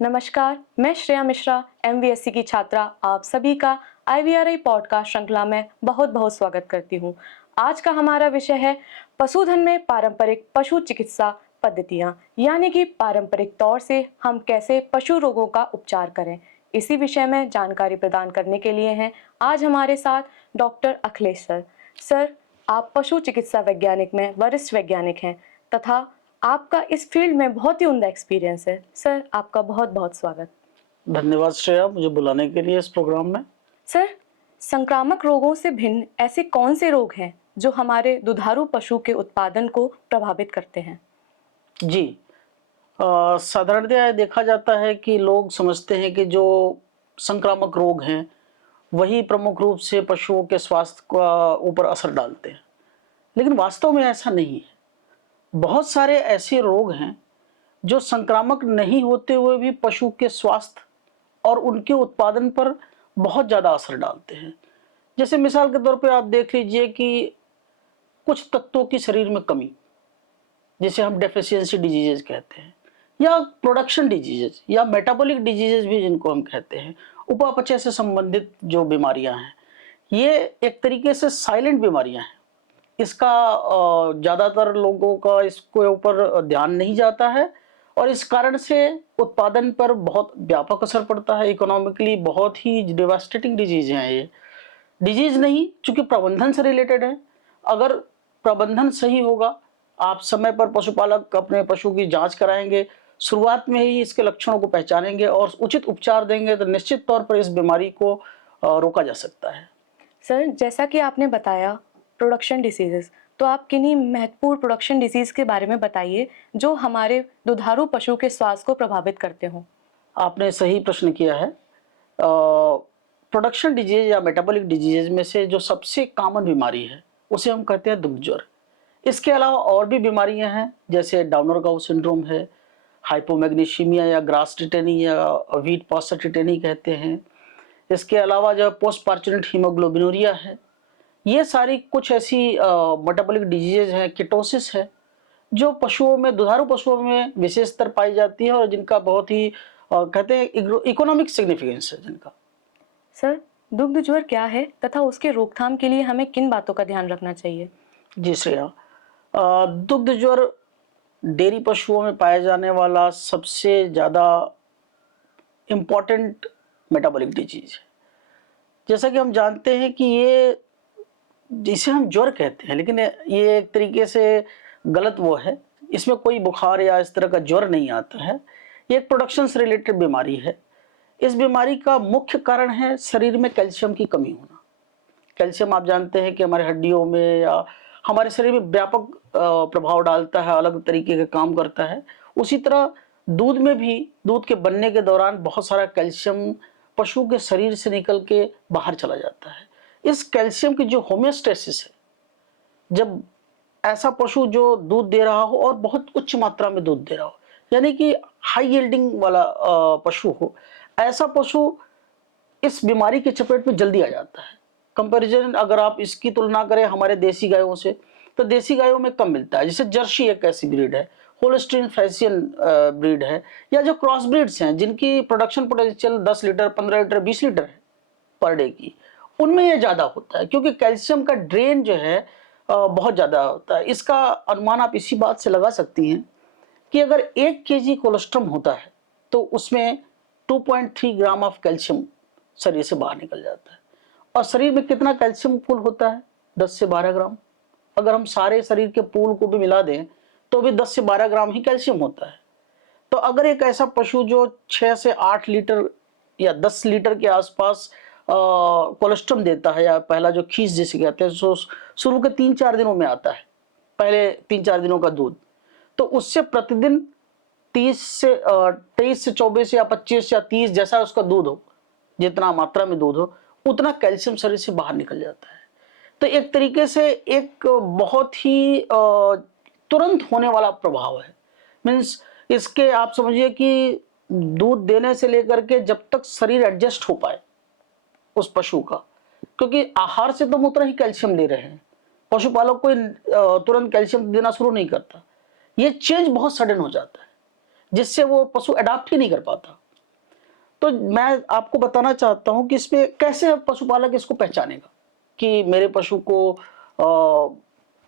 नमस्कार, मैं श्रेया मिश्रा, एमवीएससी की छात्रा, आप सभी का आईवीआरआई पॉडकास्ट श्रृंखला में बहुत बहुत स्वागत करती हूँ। आज का हमारा विषय है पशुधन में पारंपरिक पशु चिकित्सा पद्धतियाँ, यानी कि पारंपरिक तौर से हम कैसे पशु रोगों का उपचार करें। इसी विषय में जानकारी प्रदान करने के लिए हैं आज हमारे साथ डॉक्टर अखिलेश सर। सर, आप पशु चिकित्सा वैज्ञानिक में वरिष्ठ वैज्ञानिक हैं तथा आपका इस फील्ड में बहुत ही उम्दा एक्सपीरियंस है। सर, आपका बहुत बहुत स्वागत। धन्यवाद श्रेया, मुझे बुलाने के लिए इस प्रोग्राम में। सर, संक्रामक रोगों से भिन्न ऐसे कौन से रोग हैं जो हमारे दुधारू पशु के उत्पादन को प्रभावित करते हैं? जी, साधारणतः देखा जाता है कि लोग समझते हैं कि जो संक्रामक रोग हैं वही प्रमुख रूप से पशुओं के स्वास्थ्य का ऊपर असर डालते हैं, लेकिन वास्तव में ऐसा नहीं है। बहुत सारे ऐसे रोग हैं जो संक्रामक नहीं होते हुए भी पशु के स्वास्थ्य और उनके उत्पादन पर बहुत ज़्यादा असर डालते हैं। जैसे मिसाल के तौर पे आप देख लीजिए कि कुछ तत्वों की शरीर में कमी, जिसे हम डेफिशिएंसी डिजीजेज कहते हैं, या प्रोडक्शन डिजीजेज या मेटाबॉलिक डिजीजेज भी जिनको हम कहते हैं, उपापचय से संबंधित जो बीमारियां हैं, ये एक तरीके से साइलेंट बीमारियां हैं। इसका ज़्यादातर लोगों का इसके ऊपर ध्यान नहीं जाता है और इस कारण से उत्पादन पर बहुत व्यापक असर पड़ता है। इकोनॉमिकली बहुत ही डिवास्टेटिंग डिजीज हैं ये। डिजीज नहीं, चूंकि प्रबंधन से रिलेटेड है। अगर प्रबंधन सही होगा, आप समय पर पशुपालक अपने पशु की जांच कराएंगे, शुरुआत में ही इसके लक्षणों को पहचानेंगे और उचित उपचार देंगे तो निश्चित तौर पर इस बीमारी को रोका जा सकता है। सर, जैसा कि आपने बताया प्रोडक्शन डिसीजेस, तो आप किन्हीं महत्वपूर्ण प्रोडक्शन डिसीज के बारे में बताइए जो हमारे दुधारू पशु के स्वास्थ्य को प्रभावित करते हों। आपने सही प्रश्न किया है। प्रोडक्शन डिजीज या मेटाबॉलिक डिजीज में से जो सबसे कॉमन बीमारी है उसे हम कहते हैं दुग्ध ज्वर। इसके अलावा और भी बीमारियां हैं, जैसे डाउनर गाउ सिंड्रोम है, हाइपोमैग्नीशियमिया या ग्रास टिटेनी या व्हीट पॉस्चर टिटेनी कहते हैं। इसके अलावा जो पोस्ट पार्चुरेंट हीमोग्लोबिनूरिया है, ये सारी कुछ ऐसी मेटाबॉलिक डिजीजेज हैं, किटोसिस है, जो पशुओं में, दुधारू पशुओं में विशेषतर पाई जाती है और जिनका बहुत ही कहते हैं इकोनॉमिक सिग्निफिकेंस है जिनका। सर, दुग्ध ज्वर क्या है तथा उसके रोकथाम के लिए हमें किन बातों का ध्यान रखना चाहिए? जी श्रेया, दुग्ध ज्वर डेयरी पशुओं में पाया जाने वाला सबसे ज़्यादा इम्पॉर्टेंट मेटाबॉलिक डिजीज है। जैसा कि हम जानते हैं कि ये, जिसे हम ज्वर कहते हैं, लेकिन ये एक तरीके से गलत वो है। इसमें कोई बुखार या इस तरह का ज्वर नहीं आता है। ये एक प्रोडक्शन से रिलेटेड बीमारी है। इस बीमारी का मुख्य कारण है शरीर में कैल्शियम की कमी होना। कैल्शियम आप जानते हैं कि हमारे हड्डियों में या हमारे शरीर में व्यापक प्रभाव डालता है, अलग तरीके का काम करता है। उसी तरह दूध में भी, दूध के बनने के दौरान बहुत सारा कैल्शियम पशु के शरीर से निकल के बाहर चला जाता है। इस कैल्शियम की जो होमियोस्टेसिस है, जब ऐसा पशु जो दूध दे रहा हो और बहुत उच्च मात्रा में दूध दे रहा हो, यानी कि हाई यील्डिंग वाला पशु हो, ऐसा पशु इस बीमारी के चपेट में जल्दी आ जाता है। कंपैरिजन अगर आप इसकी तुलना करें हमारे देसी गायों से, तो देसी गायों में कम मिलता है। जैसे जर्सी एक ऐसी ब्रीड है, होल्स्टीन फ्रिजियन ब्रीड है, या जो क्रॉस ब्रीड्स हैं जिनकी production potential 10 litre, 15 litre, 20 litre है पर डे की, उनमें ये ज़्यादा होता है क्योंकि कैल्शियम का ड्रेन जो है बहुत ज़्यादा होता है। इसका अनुमान आप इसी बात से लगा सकती हैं कि अगर 1 केजी कोलेस्ट्रम होता है तो उसमें 2.3 ग्राम ऑफ कैल्शियम शरीर से बाहर निकल जाता है। और शरीर में कितना कैल्शियम पूल होता है? 10 से 12 ग्राम। अगर हम सारे शरीर के पूल को भी मिला दें तो भी 10 से 12 ग्राम ही कैल्शियम होता है। तो अगर एक ऐसा पशु जो 6 से 8 लीटर या 10 लीटर के आसपास कोलेस्ट्रम देता है, या पहला जो खीस जिसे कहते हैं, शुरू के 3-4 दिनों में आता है, पहले 3-4 दिनों का दूध, तो उससे प्रतिदिन 23 से 24 या 25 या 30, जैसा उसका दूध हो, जितना मात्रा में दूध हो, उतना कैल्शियम शरीर से बाहर निकल जाता है। तो एक तरीके से एक बहुत ही तुरंत होने वाला प्रभाव है। मीन्स इसके आप समझिए कि दूध देने से लेकर के जब तक शरीर एडजस्ट हो पाए उस पशु का, क्योंकि आहार से तो हम उतना ही कैल्शियम ले रहे हैं, पशुपालक कोई तुरंत कैल्शियम देना शुरू नहीं करता। ये चेंज बहुत सडन हो जाता है जिससे वो पशु अडाप्ट ही नहीं कर पाता। तो मैं आपको बताना चाहता हूं कि इसमें कैसे पशुपालक इसको पहचानेगा कि मेरे पशु को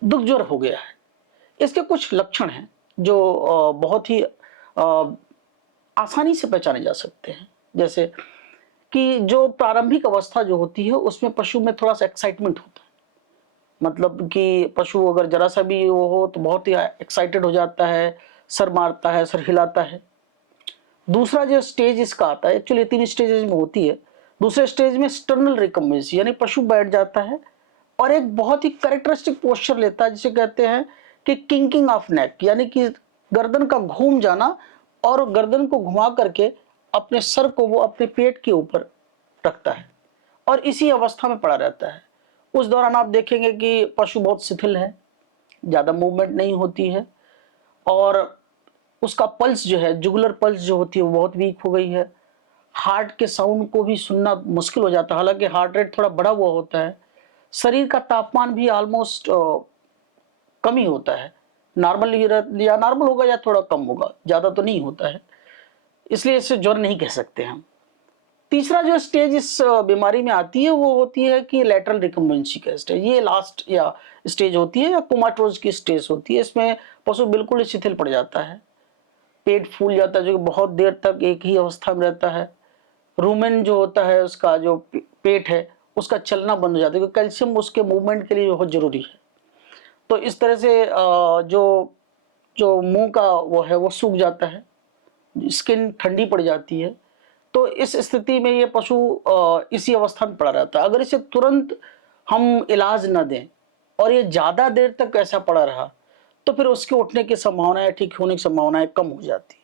दुख ज्वर हो गया है। इसके कुछ लक्षण हैं जो बहुत ही आसानी से पहचाने जा सकते हैं। जैसे कि जो प्रारंभिक अवस्था जो होती है उसमें पशु में थोड़ा सा एक्साइटमेंट होता है, मतलब कि पशु अगर जरा सा भी वो हो तो बहुत ही एक्साइटेड हो जाता है, सर मारता है, सर हिलाता है। दूसरा जो स्टेज इसका आता है, एक्चुअली 3 स्टेजेस में होती है। दूसरे स्टेज में स्टर्नल रिकम्बेंसी, यानी पशु बैठ जाता है और एक बहुत ही कैरेक्टरिस्टिक पोस्चर लेता है, जिसे कहते हैं कि किंकिंग ऑफ नेक, यानी कि गर्दन का घूम जाना, और गर्दन को घुमा करके अपने सर को वो अपने पेट के ऊपर रखता है और इसी अवस्था में पड़ा रहता है। उस दौरान आप देखेंगे कि पशु बहुत शिथिल है, ज़्यादा मूवमेंट नहीं होती है, और उसका पल्स जो है, जुगुलर पल्स जो होती है वो बहुत वीक हो गई है। हार्ट के साउंड को भी सुनना मुश्किल हो जाता है, हालांकि हार्ट रेट थोड़ा बढ़ा हुआ होता है। शरीर का तापमान भी ऑलमोस्ट कम ही होता है, नॉर्मल या नॉर्मल होगा या थोड़ा कम होगा, ज़्यादा तो नहीं होता है, इसलिए इसे ज्वर नहीं कह सकते हम। तीसरा जो स्टेज इस बीमारी में आती है वो होती है कि लैटरल रिकम्बेंसी का स्टेज, ये लास्ट या स्टेज होती है या कोमाटोज की स्टेज होती है। इसमें पशु बिल्कुल ही शिथिल पड़ जाता है, पेट फूल जाता है जो कि बहुत देर तक एक ही अवस्था में रहता है। रूमेन जो होता है, उसका जो पेट है उसका चलना बंद हो जाता है, क्योंकि कैल्शियम उसके मूवमेंट के लिए बहुत जरूरी है। तो इस तरह से जो जो मुंह का वो है वो सूख जाता है, स्किन ठंडी पड़ जाती है। तो इस स्थिति में ये पशु इसी अवस्था में पड़ा रहता है। अगर इसे तुरंत हम इलाज न दें और ये ज़्यादा देर तक ऐसा पड़ा रहा तो फिर उसके उठने की संभावनाएं, ठीक होने की संभावनाएं कम हो जाती है।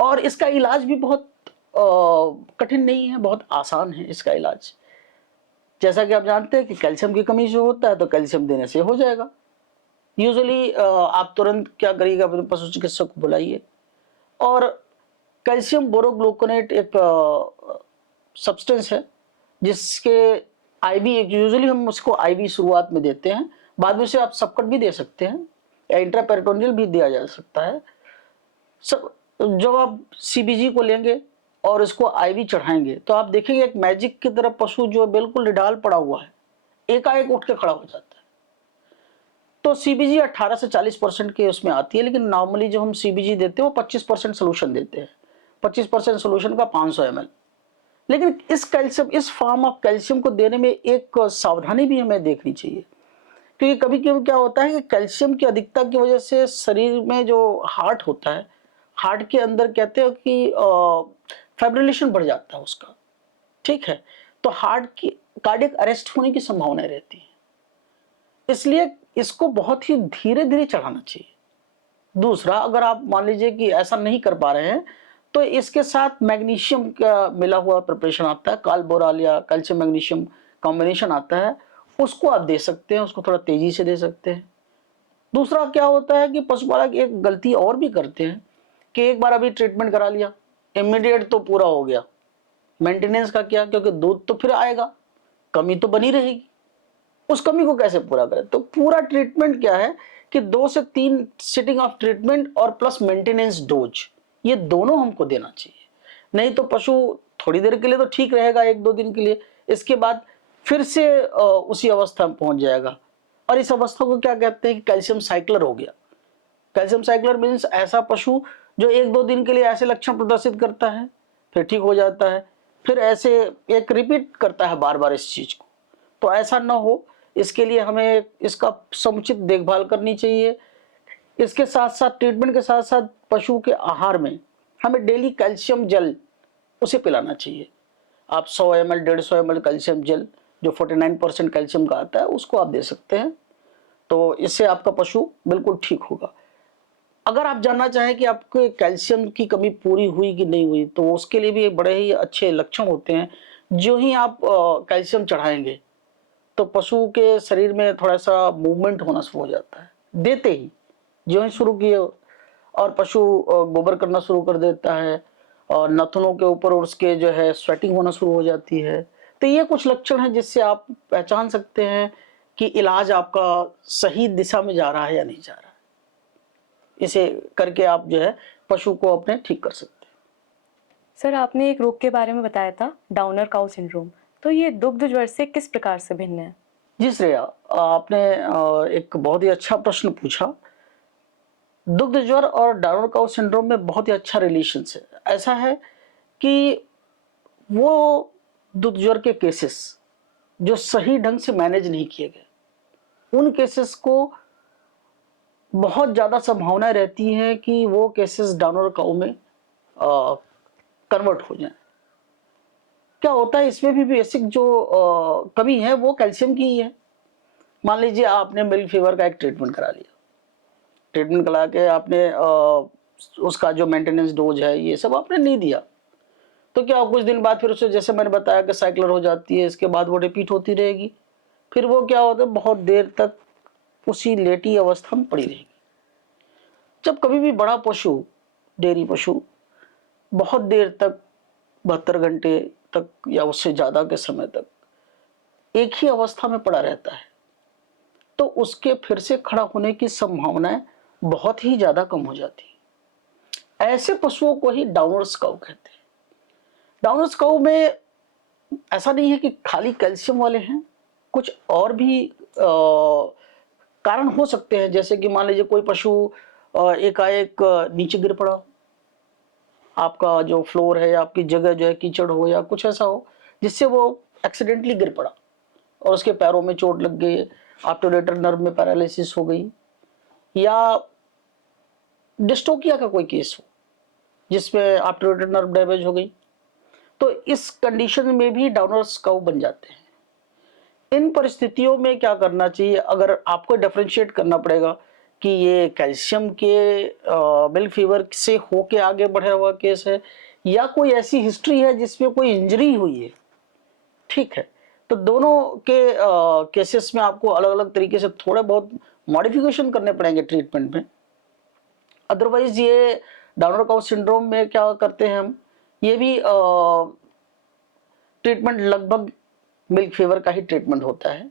और इसका इलाज भी बहुत कठिन नहीं है, बहुत आसान है इसका इलाज। जैसा कि आप जानते हैं कि कैल्शियम की कमी से होता है, तो कैल्शियम देने से हो जाएगा। यूजुअली आप तुरंत क्या करिएगा, अपने पशु चिकित्सक को बुलाइए, और कैल्शियम बोरोग्लूकोनेट एक सब्सटेंस है जिसके आईवी, यूजुअली हम उसको आईवी शुरुआत में देते हैं, बाद में से आप सबकट भी दे सकते हैं या इंट्रापेरिटोनियल भी दिया जा सकता है। सब जब आप सीबीजी को लेंगे और इसको आईवी चढ़ाएंगे तो आप देखेंगे एक मैजिक की तरह पशु जो बिल्कुल निढाल पड़ा हुआ है एकाएक उठ के खड़ा हो जाता है। तो सीबीजी 18 से 40% के उसमें आती है, लेकिन नॉर्मली जो हम सीबीजी देते हैं वो 25% सोल्यूशन देते हैं, 25% सोल्यूशन का 500 ml। लेकिन इस कैल्शियम, इस फॉर्म ऑफ कैल्शियम को देने में एक सावधानी भी हमें देखनी चाहिए, क्योंकि कभी कभी क्या होता है कि कैल्शियम की अधिकता की वजह से शरीर में जो हार्ट होता है, हार्ट के अंदर कहते हैं कि फाइब्रिलेशन बढ़ जाता है उसका, ठीक है, तो हार्ट की कार्डियक अरेस्ट होने की संभावना रहती है। इसलिए इसको बहुत ही धीरे धीरे चढ़ाना चाहिए। दूसरा, अगर आप मान लीजिए कि ऐसा नहीं कर पा रहे हैं तो इसके साथ मैग्नीशियम का मिला हुआ प्रिपरेशन आता है, कालबोराल या कैल्शियम मैग्नीशियम कॉम्बिनेशन आता है, उसको आप दे सकते हैं, उसको थोड़ा तेजी से दे सकते हैं। दूसरा क्या होता है कि पशुपालक एक गलती और भी करते हैं कि एक बार अभी ट्रीटमेंट करा लिया, इमीडिएट तो पूरा हो गया, मेंटेनेंस का क्या, क्योंकि दूध तो फिर आएगा, कमी तो बनी रहेगी, उस कमी को कैसे पूरा करें। तो पूरा ट्रीटमेंट क्या है कि 2 से 3 सिटिंग ऑफ ट्रीटमेंट और प्लस मेंटेनेंस डोज, ये दोनों हमको देना चाहिए। नहीं तो पशु थोड़ी देर के लिए तो ठीक रहेगा, 1-2 दिन के लिए, इसके बाद फिर से उसी अवस्था में पहुंच जाएगा। और इस अवस्था को क्या कहते हैं कि कैल्शियम साइक्लर हो गया। कैल्शियम साइक्लर मीन्स ऐसा पशु जो 1-2 दिन के लिए ऐसे लक्षण प्रदर्शित करता है, फिर ठीक हो जाता है, फिर ऐसे एक रिपीट करता है बार बार इस चीज को। तो ऐसा ना हो, इसके लिए हमें इसका समुचित देखभाल करनी चाहिए। इसके साथ साथ, ट्रीटमेंट के साथ साथ पशु के आहार में हमें डेली कैल्शियम जेल उसे पिलाना चाहिए। आप 100 ml 150 ml कैल्शियम जेल जो 49% कैल्शियम का आता है उसको आप दे सकते हैं, तो इससे आपका पशु बिल्कुल ठीक होगा। अगर आप जानना चाहें कि आपके कैल्शियम की कमी पूरी हुई कि नहीं हुई, तो उसके लिए भी बड़े ही अच्छे लक्षण होते हैं। जो ही आप कैल्शियम चढ़ाएंगे तो पशु के शरीर में थोड़ा सा मूवमेंट होना शुरू हो जाता है, देते ही जो ही शुरू किए, और पशु गोबर करना शुरू कर देता है, और नथुनों के ऊपर उसके जो है स्वेटिंग होना शुरू हो जाती है। तो ये कुछ लक्षण हैं जिससे आप पहचान सकते हैं कि इलाज आपका सही दिशा में जा रहा है या नहीं जा रहा है। इसे करके आप जो है पशु को अपने ठीक कर सकते हैं। सर, आपने एक रोग के बारे में बताया था, डाउनर काउ सिंड्रोम। तो ये दुग्ध ज्वर से किस प्रकार से भिन्न है? जी श्रेया, आपने एक बहुत ही अच्छा प्रश्न पूछा। दुग्ध ज्वर और डाउनर काउ सिंड्रोम में बहुत ही अच्छा रिलेशन है। ऐसा है कि वो दुग्ध ज्वर के केसेस जो सही ढंग से मैनेज नहीं किए गए, उन केसेस को बहुत ज़्यादा संभावना रहती है कि वो केसेस डाउनर काउ में कन्वर्ट हो जाएं। क्या होता है, इसमें भी बेसिक जो कमी है वो कैल्शियम की ही है। मान लीजिए आपने मिल्क फीवर का एक ट्रीटमेंट करा लिया, ट्रीटमेंट करा के आपने उसका जो मेंटेनेंस डोज है ये सब आपने नहीं दिया, तो क्या कुछ दिन बाद फिर उससे, जैसे मैंने बताया कि साइक्लर हो जाती है, इसके बाद वो रिपीट होती रहेगी। फिर वो क्या होता है, बहुत देर तक उसी लेटी अवस्था में पड़ी रहेगी। जब कभी भी बड़ा पशु, डेयरी पशु बहुत देर तक, 72 घंटे तक या उससे ज़्यादा के समय तक एक ही अवस्था में पड़ा रहता है, तो उसके फिर से खड़ा होने की संभावनाएं बहुत ही ज़्यादा कम हो जाती है। ऐसे पशुओं को ही डाउनर्स काउ कहते हैं। डाउनर्स काउ में ऐसा नहीं है कि खाली कैल्शियम वाले हैं, कुछ और भी कारण हो सकते हैं। जैसे कि मान लीजिए कोई पशु एकाएक नीचे गिर पड़ा, आपका जो फ्लोर है, आपकी जगह जो है कीचड़ हो या कुछ ऐसा हो जिससे वो एक्सीडेंटली गिर पड़ा और उसके पैरों में चोट लग गई, ऑब्टूरेटर नर्व में पैरालिसिस हो गई, या डिस्टोकिया का कोई केस हो जिसमें ऑब्टूरेटर नर्व डैमेज हो गई, तो इस कंडीशन में भी डाउनर्स काउ बन जाते हैं। इन परिस्थितियों में क्या करना चाहिए, अगर आपको डिफरेंशिएट करना पड़ेगा कि ये कैल्शियम के मिल्क फीवर से होके आगे बढ़ा हुआ केस है या कोई ऐसी हिस्ट्री है जिसमें कोई इंजरी हुई है, ठीक है, तो दोनों के केसेस में आपको अलग अलग तरीके से थोड़े बहुत मॉडिफिकेशन करने पड़ेंगे ट्रीटमेंट में। अदरवाइज ये डाउनर काउ सिंड्रोम में क्या करते हैं हम, ये भी ट्रीटमेंट लगभग मिल्क फीवर का ही ट्रीटमेंट होता है।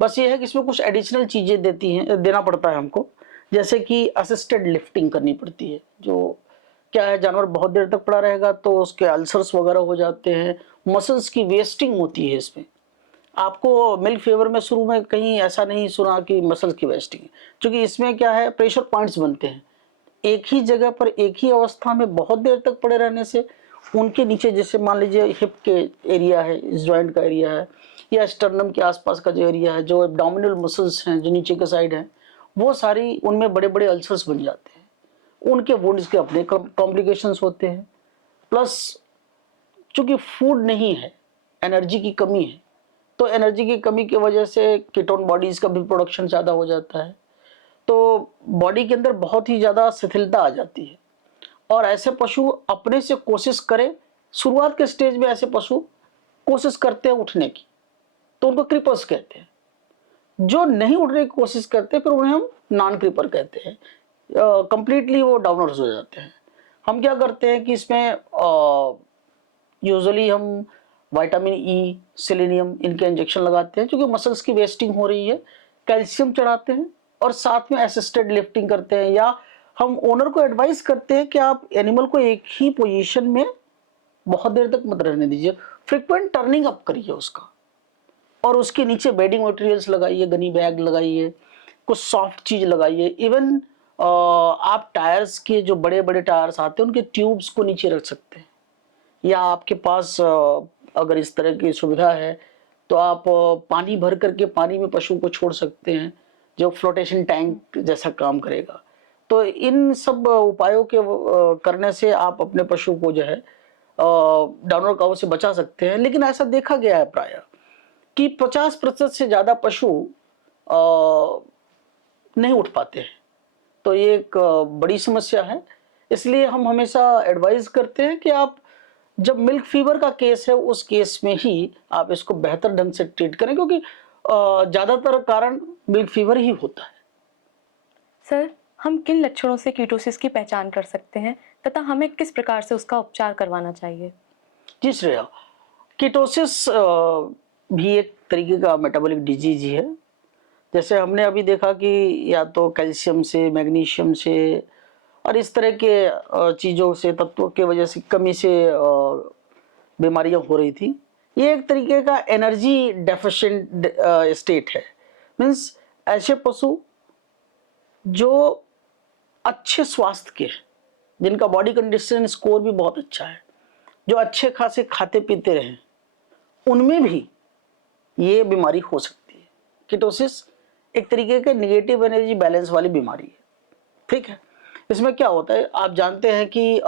बस ये है कि इसमें कुछ एडिशनल चीज़ें देना पड़ता है हमको, जैसे कि असिस्टेड लिफ्टिंग करनी पड़ती है। जो क्या है, जानवर बहुत देर तक पड़ा रहेगा तो उसके अल्सर्स वगैरह हो जाते हैं, मसल्स की वेस्टिंग होती है इसमें। आपको मिल्क फीवर में शुरू में कहीं ऐसा नहीं सुना कि मसल्स की वेस्टिंग है, क्योंकि इसमें क्या है, प्रेशर पॉइंट्स बनते हैं। एक ही जगह पर एक ही अवस्था में बहुत देर तक पड़े रहने से उनके नीचे, जैसे मान लीजिए हिप के एरिया है, इस जॉइंट का एरिया है, या स्टर्नम के आसपास का जो एरिया है, जो एब्डोमिनल मसल्स हैं जो नीचे के साइड हैं, वो सारी, उनमें बड़े बड़े अल्सर्स बन जाते हैं। उनके वुंड्स के अपने कॉम्प्लिकेशंस होते हैं। प्लस चूंकि फूड नहीं है, एनर्जी की कमी है, तो एनर्जी की कमी की वजह से कीटोन बॉडीज का भी प्रोडक्शन ज़्यादा हो जाता है, तो बॉडी के अंदर बहुत ही ज़्यादा शिथिलता आ जाती है। और ऐसे पशु अपने से कोशिश करें, शुरुआत के स्टेज में ऐसे पशु कोशिश करते हैं उठने की, तो उनको क्रीपर्स कहते हैं। जो नहीं उठने की कोशिश करते फिर उन्हें हम नॉन क्रीपर कहते हैं। कंप्लीटली वो डाउनर्स हो जाते हैं। हम क्या करते हैं कि इसमें यूजुअली हम विटामिन ई, सेलेनियम, इनके इंजेक्शन लगाते हैं, क्योंकि मसल्स की वेस्टिंग हो रही है। कैल्शियम चढ़ाते हैं और साथ में असिस्टेड लिफ्टिंग करते हैं, या हम ओनर को एडवाइस करते हैं कि आप एनिमल को एक ही पोजीशन में बहुत देर तक मत रहने दीजिए, फ्रीक्वेंट टर्निंग अप करिए उसका, और उसके नीचे बेडिंग मटेरियल्स लगाइए, गनी बैग लगाइए, कुछ सॉफ्ट चीज लगाइए। इवन आप टायर्स के, जो बड़े बड़े टायर्स आते हैं, उनके ट्यूब्स को नीचे रख सकते हैं, या आपके पास अगर इस तरह की सुविधा है तो आप पानी भर करके पानी में पशु को छोड़ सकते हैं, जो फ्लोटेशन टैंक जैसा काम करेगा। तो इन सब उपायों के करने से आप अपने पशु को जो है डाउनर काउ से बचा सकते हैं। लेकिन ऐसा देखा गया है प्रायः कि 50% से ज़्यादा पशु नहीं उठ पाते हैं, तो ये एक बड़ी समस्या है। इसलिए हम हमेशा एडवाइस करते हैं कि आप जब मिल्क फीवर का केस है, उस केस में ही आप इसको बेहतर ढंग से ट्रीट करें, क्योंकि ज़्यादातर कारण मिल्क फीवर ही होता है। सर, हम किन लक्षणों से कीटोसिस की पहचान कर सकते हैं तथा हमें किस प्रकार से उसका उपचार करवाना चाहिए? जी श्रेया, कीटोसिस भी एक तरीके का मेटाबॉलिक डिजीज ही है। जैसे हमने अभी देखा कि या तो कैल्शियम से, मैग्नीशियम से और इस तरह के चीज़ों से, तत्वों के वजह से कमी से बीमारियां हो रही थी। ये एक तरीके का एनर्जी डेफिशिएंट स्टेट है। मीन्स ऐसे पशु जो अच्छे स्वास्थ्य के, जिनका बॉडी कंडीशन स्कोर भी बहुत अच्छा है, जो अच्छे खासे खाते पीते रहे, उनमें भी ये बीमारी हो सकती है। कीटोसिस एक तरीके के निगेटिव एनर्जी बैलेंस वाली बीमारी है। ठीक है, इसमें क्या होता है, आप जानते हैं कि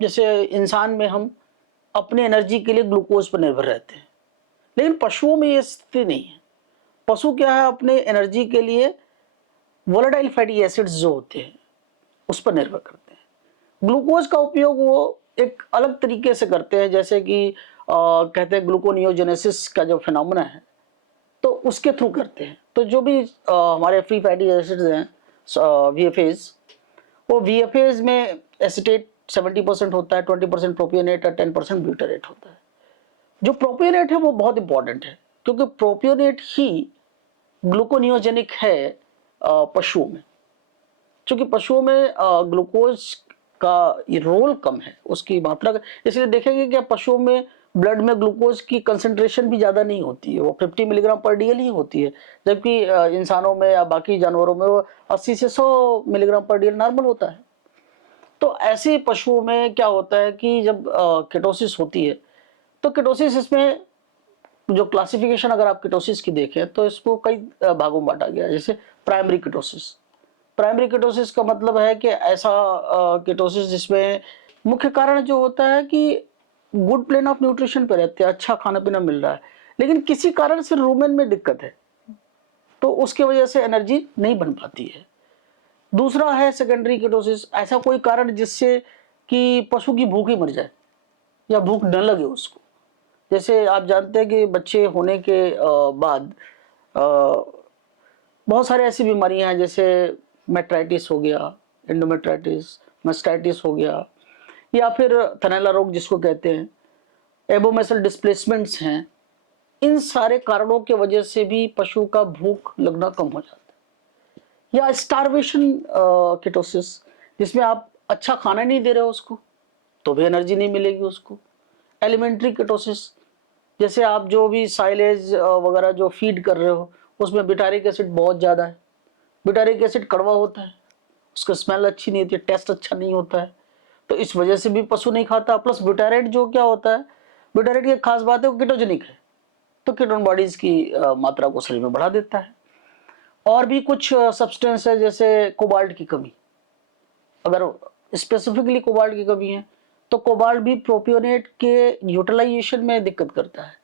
जैसे इंसान में हम अपने एनर्जी के लिए ग्लूकोज पर निर्भर रहते हैं, लेकिन पशुओं में ये स्थिति नहीं है। पशु क्या है, अपने एनर्जी के लिए वोलेटाइल फैटी एसिड्स जो होते हैं उस पर निर्भर करते हैं। ग्लूकोज का उपयोग वो एक अलग तरीके से करते हैं, जैसे कि कहते हैं ग्लूकोनियोजेनेसिस का जो फिनोमेना है, तो उसके थ्रू करते हैं। तो जो भी हमारे फ्री फैटी एसिड्स हैं, VFAs, वो VFAs में एसिटेट 70% होता है, 20% प्रोपियोनेट और 10% ब्यूटारेट होता है। जो प्रोपियोनेट है वो बहुत इंपॉर्टेंट है, क्योंकि प्रोपियोनेट ही ग्लूकोनियोजेनिक है पशुओं में। क्योंकि पशुओं में ग्लूकोज का ये रोल कम है, उसकी मात्रा, इसलिए देखेंगे कि पशुओं में ब्लड में ग्लूकोज की कंसंट्रेशन भी ज़्यादा नहीं होती है, वो 50 मिलीग्राम पर DL ही होती है, जबकि इंसानों में या बाकी जानवरों में वो 80 से 100 मिलीग्राम पर DL नॉर्मल होता है। तो ऐसे पशुओं में क्या होता है कि जब कीटोसिस होती है, तो कीटोसिस, इसमें जो क्लासिफिकेशन अगर आप कीटोसिस की देखें तो इसको कई भागों में बांटा गया है। जैसे प्राइमरी कीटोसिस, प्राइमरी कीटोसिस का मतलब है कि ऐसा कीटोसिस जिसमें मुख्य कारण जो होता है कि गुड प्लेन ऑफ न्यूट्रिशन पे रहते हैं, अच्छा खाना पीना मिल रहा है, लेकिन किसी कारण से रूमेन में दिक्कत है, तो उसके वजह से एनर्जी नहीं बन पाती है। दूसरा है सेकेंडरी कीटोसिस, ऐसा कोई कारण जिससे कि पशु की भूख ही मर जाए या भूख न लगे उसको। जैसे आप जानते हैं कि बच्चे होने के बाद बहुत सारे ऐसी बीमारियां हैं, जैसे मेट्राइटिस हो गया, एंडोमेट्राइटिस, मास्टाइटिस हो गया, या फिर थनैला रोग जिसको कहते हैं, एबोमेसल डिस्प्लेसमेंट्स हैं। इन सारे कारणों के वजह से भी पशु का भूख लगना कम हो जाता है। या स्टारवेशन कीटोसिस, जिसमें आप अच्छा खाना नहीं दे रहे हो उसको, तो भी एनर्जी नहीं मिलेगी उसको। एलिमेंट्री कीटोसिस, जैसे आप जो भी साइलेज वगैरह जो फीड कर रहे हो, उसमें बिटारिक एसिड बहुत ज़्यादा है, बिटारिक एसिड कड़वा होता है, उसका स्मेल अच्छी नहीं होती है, टेस्ट अच्छा नहीं होता है, तो इस वजह से भी पशु नहीं खाता। प्लस ब्यूटारेट जो क्या होता है, ब्यूटारेट की खास बात है वो कीटोजेनिक है, तो कीटोन बॉडीज की मात्रा को शरीर में बढ़ा देता है। और भी कुछ सब्सटेंस है, जैसे कोबाल्ट की कमी, अगर स्पेसिफिकली कोबाल्ट की कमी है तो कोबाल्ट भी प्रोपियोनेट के यूटिलाइजेशन में दिक्कत करता है।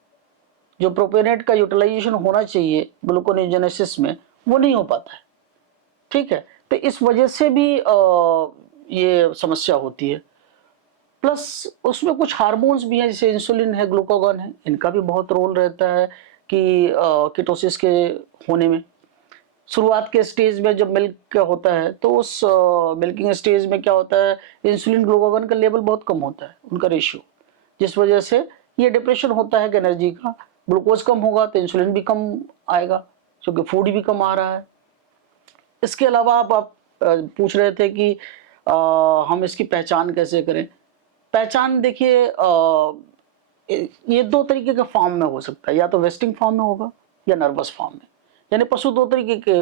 जो प्रोपियोनेट का यूटिलाइजेशन होना चाहिए ग्लूकोनेजेनेसिस में, वो नहीं हो पाता है। ठीक है, तो इस वजह से भी ये समस्या होती है। प्लस उसमें कुछ हार्मोन्स भी हैं, जैसे इंसुलिन है, ग्लूकागॉन है, इनका भी बहुत रोल रहता है कि कीटोसिस के होने में। शुरुआत के स्टेज में जब मिल्क होता है, तो उस मिल्किंग स्टेज में क्या होता है, इंसुलिन ग्लूकागॉन का लेवल बहुत कम होता है, उनका रेशियो, जिस वजह से ये डिप्रेशन होता है कि एनर्जी का, ग्लूकोज कम होगा तो इंसुलिन भी कम आएगा, क्योंकि फूड भी कम आ रहा है। इसके अलावा आप पूछ रहे थे कि हम इसकी पहचान कैसे करें। पहचान देखिए, ये दो तरीके के फॉर्म में हो सकता है, या तो वेस्टिंग फॉर्म में होगा या नर्वस फॉर्म में। यानी पशु दो तरीके के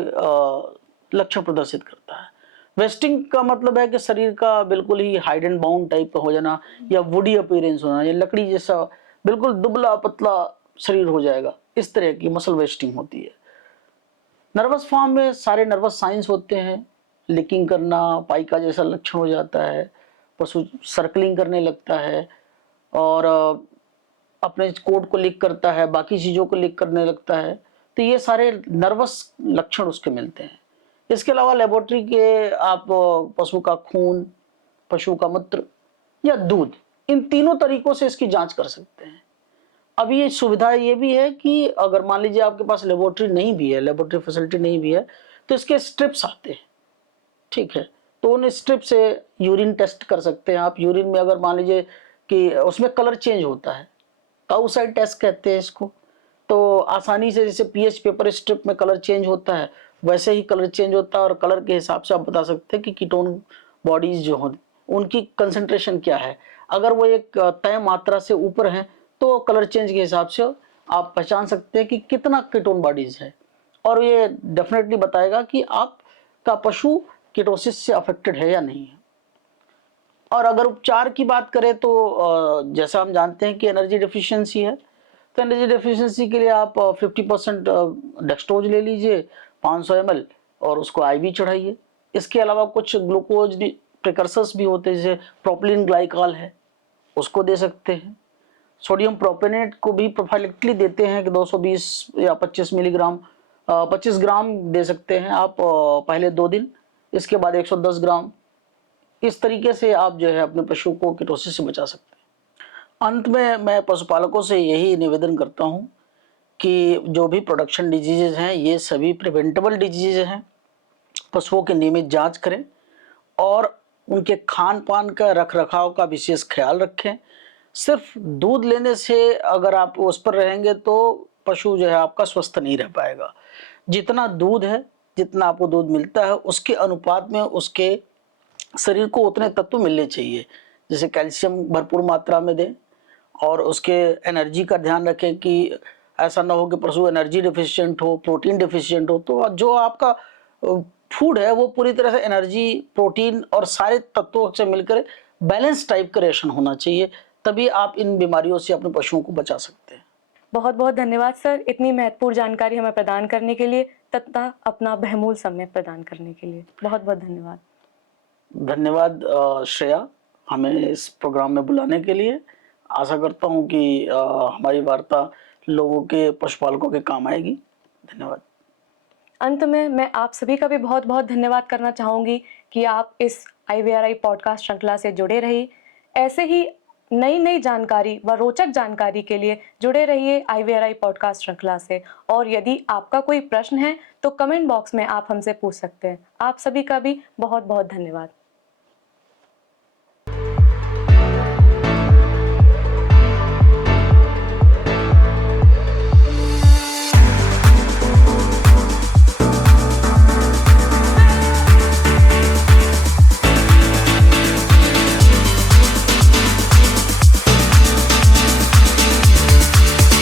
लक्षण प्रदर्शित करता है। वेस्टिंग का मतलब है कि शरीर का बिल्कुल ही हाइड एंड बाउंड टाइप का हो जाना, या वुडी अपीयरेंस होना, या लकड़ी जैसा बिल्कुल दुबला पतला शरीर हो जाएगा, इस तरह की मसल वेस्टिंग होती है। नर्वस फॉर्म में सारे नर्वस साइंस होते हैं, लीकिंग करना, पाइका जैसा लक्षण हो जाता है, पशु सर्कलिंग करने लगता है, और अपने कोड को लीक करता है, बाकी चीज़ों को लीक करने लगता है। तो ये सारे नर्वस लक्षण उसके मिलते हैं। इसके अलावा लेबोरेटरी के आप पशु का खून, पशु का मूत्र या दूध, इन तीनों तरीकों से इसकी जांच कर सकते हैं। अब ये सुविधा ये भी है कि अगर मान लीजिए आपके पास लेबोरेटरी नहीं भी है, लेबोरेटरी फैसिलिटी नहीं भी है, तो इसके स्ट्रिप्स आते हैं। ठीक है, तो उन स्ट्रिप से यूरिन टेस्ट कर सकते हैं आप। यूरिन में अगर मान लीजिए कि उसमें कलर चेंज होता है, काउसाइड टेस्ट कहते हैं इसको, तो आसानी से जैसे पीएच पेपर स्ट्रिप में कलर चेंज होता है, वैसे ही कलर चेंज होता है, और कलर के हिसाब से आप बता सकते हैं कि कीटोन बॉडीज जो हों उनकी कंसंट्रेशन क्या है। अगर वो एक तय मात्रा से ऊपर हैं तो कलर चेंज के हिसाब से आप पहचान सकते हैं कि कितना कीटोन बॉडीज है, और ये डेफिनेटली बताएगा कि आपका पशु कीटोसिस से अफेक्टेड है या नहीं है। और अगर उपचार की बात करें तो जैसा हम जानते हैं कि एनर्जी डेफिशिएंसी है, तो एनर्जी डेफिशिएंसी के लिए आप 50% डेक्सट्रोज ले लीजिए 500 ml और उसको आईवी चढ़ाइए। इसके अलावा कुछ ग्लूकोज प्रिकर्सर्स भी होते हैं, जैसे प्रोपिलीन ग्लाइकॉल है, उसको दे सकते हैं। सोडियम प्रोपेनेट को भी प्रोफाइलेक्टिकली देते हैं कि 220 या 25 मिलीग्राम 25 ग्राम दे सकते हैं आप पहले 2 दिन, इसके बाद 110 ग्राम। इस तरीके से आप जो है अपने पशु को कीटोसिस से बचा सकते हैं। अंत में मैं पशुपालकों से यही निवेदन करता हूं कि जो भी प्रोडक्शन डिजीजेज हैं ये सभी प्रिवेंटेबल डिजीज हैं। पशुओं की नियमित जांच करें और उनके खान पान का रख रखाव का विशेष ख्याल रखें। सिर्फ दूध लेने से अगर आप उस पर रहेंगे तो पशु जो है आपका स्वस्थ नहीं रह पाएगा। जितना दूध है, जितना आपको दूध मिलता है, उसके अनुपात में उसके शरीर को उतने तत्व मिलने चाहिए। जैसे कैल्शियम भरपूर मात्रा में दें और उसके एनर्जी का ध्यान रखें कि ऐसा ना हो कि पशु एनर्जी डिफिशिएंट हो, प्रोटीन डिफिशिएंट हो। तो जो आपका फूड है वो पूरी तरह से एनर्जी, प्रोटीन और सारे तत्वों से मिलकर बैलेंस टाइप का रेशन होना चाहिए, तभी आप इन बीमारियों से अपने पशुओं को बचा सकते हैं। बहुत बहुत धन्यवाद सर, इतनी महत्वपूर्ण जानकारी हमें प्रदान करने के लिए तथा अपना बहुमूल्य समय प्रदान करने के लिए बहुत बहुत धन्यवाद। धन्यवाद श्रेया, हमें इस प्रोग्राम में बुलाने के लिए। आशा करता हूं कि हमारी वार्ता लोगों के, पशुपालकों के काम आएगी। धन्यवाद। अंत में मैं आप सभी का भी बहुत बहुत धन्यवाद करना चाहूँगी कि आप इस IVRI पॉडकास्ट श्रृंखला से जुड़े रहिए। ऐसे ही नई नई जानकारी व रोचक जानकारी के लिए जुड़े रहिए IVRI पॉडकास्ट श्रृंखला से। और यदि आपका कोई प्रश्न है तो कमेंट बॉक्स में आप हमसे पूछ सकते हैं। आप सभी का भी बहुत बहुत धन्यवाद।